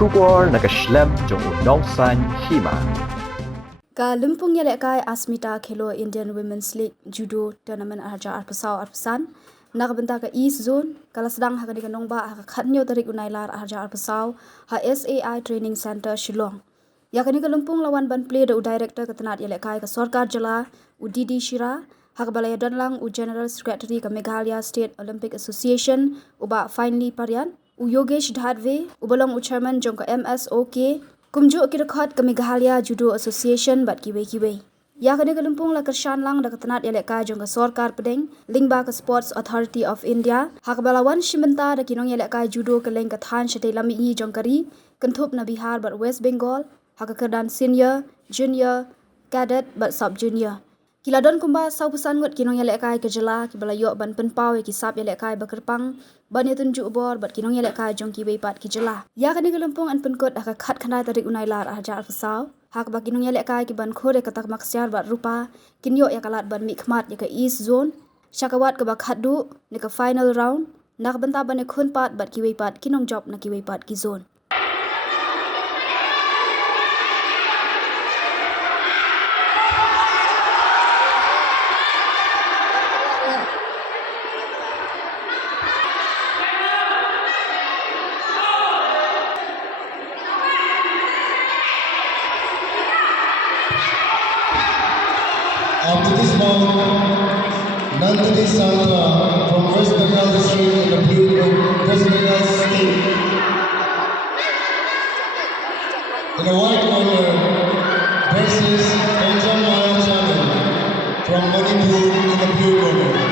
Shubor Nakashlem Jong Nongsan Hima. Ka Lumpung Ïalehkai Asmita Khelo Indian Women's League Judo Tournament Arja Arpasan Nakabenta ka East Zone kala sedang hakani kanong ba ha khatnyo tarik unailar Arja Arpasau ha SAI Training Center Shillong yakani ka Lumpung lawan ban play da director ka Tanat Ïalehkai ka Sarkar Jylla Didi Shira ha ka balaya danlang General Secretary ka Meghalaya State Olympic Association uba finally parian Yogesh Dhadve ubalong chairman jong ka MSOK kumju kirakhat ka Meghalaya Judo Association bat kiwe. Ya kani ka Lumpung la kershan lang da Tanat Ïalehkai jong ka Sarkar Pedeng lingba ka Sports Authority of India hak balawan shimenta da kinong Ïalehkai Judo ka leng ka than shate lami i jong kari kentup na Bihar bat West Bengal hak kedan senior, junior, cadet bat sub junior. Kiladon kumba sau pesan ngut kinong Ïalehkai ke Jylla ki balayo ban Pynpaw ki sap Ïalehkai ba Kyrpang ban tunjuk bor bat kinong Ïalehkai jong ki pat ki Jylla. Ya kani ka Lumpung an penkut hak khat khanai tarik unailar Arja Arpasau hak ba kinong Ïalehkai ki ban khore katak maksiar bat rupa kinyo ya kalat ban mikmat ya ka East Zone syakawat ka ba khadu ne ka final round nak benta ban khun pat bat ki pat kinong job na ki pat ki zone. After this bout, Nandini Salva from West Bengal district in the blue group, West Bengal state. In the white corner versus Benjamin Maya Chaman from Manipur in the blue corner.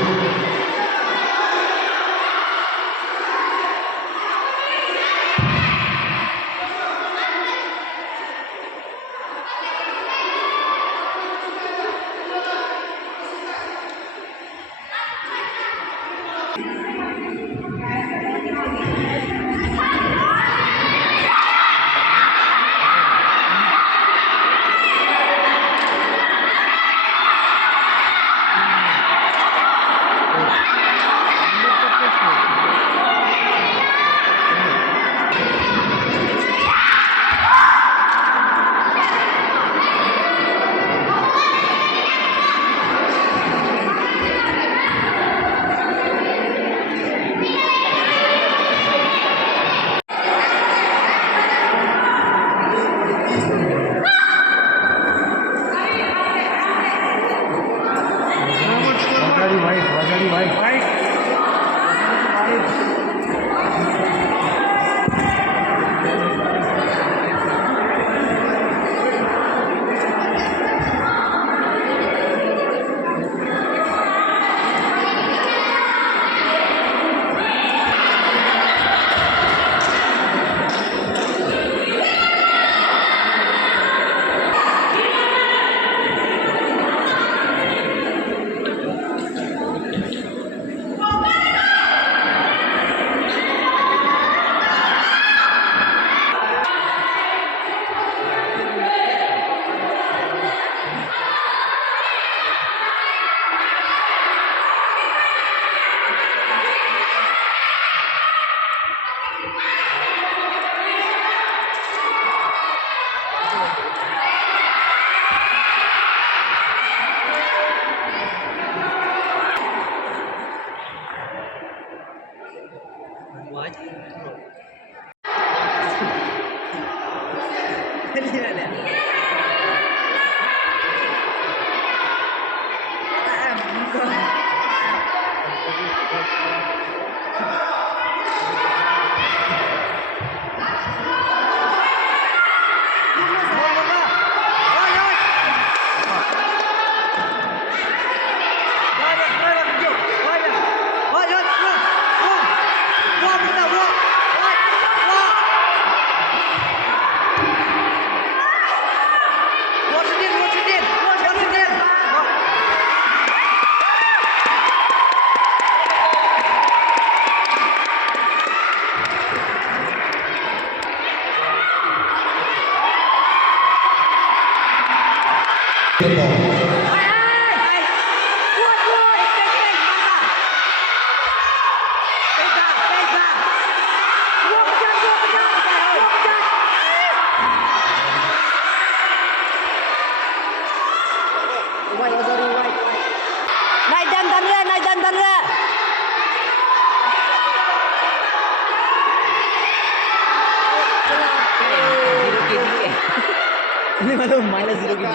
Ini malu minus 0 kg.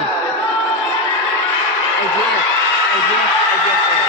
IGF. Eh.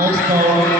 Next foul.